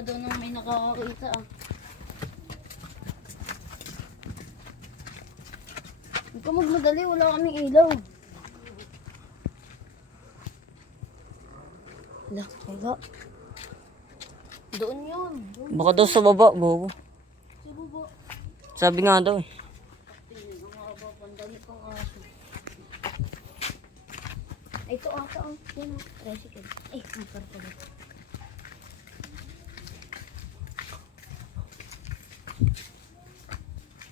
mo daw nang may nakakakita ah. Huwag ka magmadali, wala kaming ilaw. Wala, wala. Doon yun. Doon. Baka daw sa baba, bobo. Sa baba. Sabi nga daw eh. Tingnan ang haba, pandali pang aso. Ay, ito ata ang yun, tricycle. Ay, ang pala.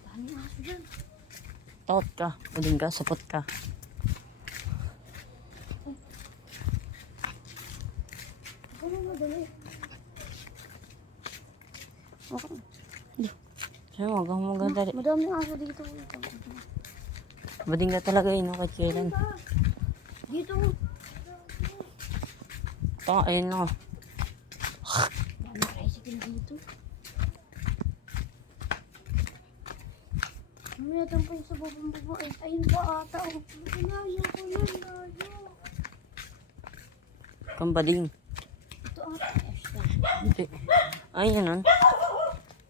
Daming aso dyan. Takot ka. Uling ka, sapot ka. Huwag ka madali. Okay. Sabi mo, hanggang magandali. Madaming aso dito. Bading ka talaga eh, no, kahit kailan. Dito. Taka, ayun lang oh. Daming tricycle dito. Mamaya tampay sa babang baba. Ayun ba ata? Layo ko lang, layo. Kang bading. Ito ata. Hindi. Ay, yun nun.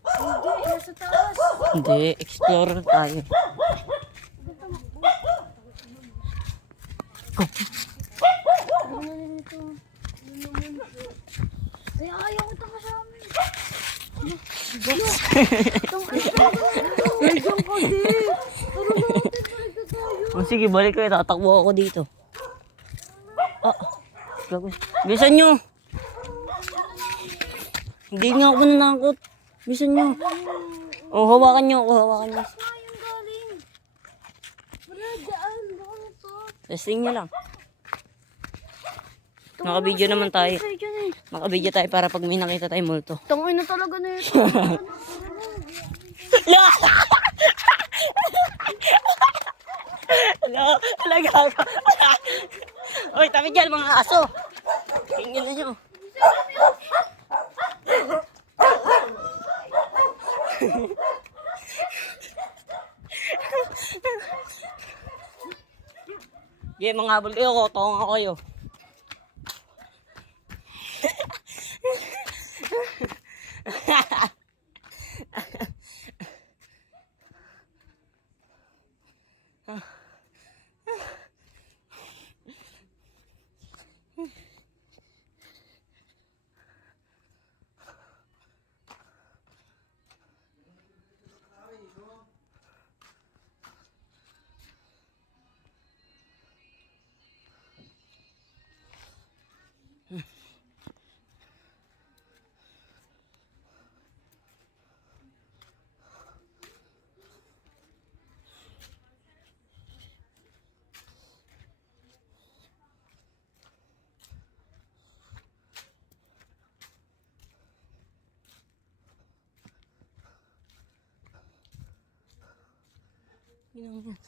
Hindi, nasa taas. Hindi, explorer tayo. Ano ito? Ay, ayaw ko taka sa amin. Itong ay, diyan ka din. Tara na natin, balik na tayo. Oh, sige, balik kayo. Tatakbo ako dito. Ah, gago. Bisan nyo. Hindi nga ako nanakot. Bisan nyo. Oh, hawakan nyo ako. Hawakan nyo. Saan yung galing? Wala dyan. Baka na to. Testing nyo lang. Naka-video naman tayo. Naka-video tayo para pag may nakita tayo multo. Tangay na talaga na ito. Hello, talaga ako. Oy, tabi dyan mga aso. Tingnan na nyo. Yeah, mga habol kayo ko. Tawang ako kayo. Yan.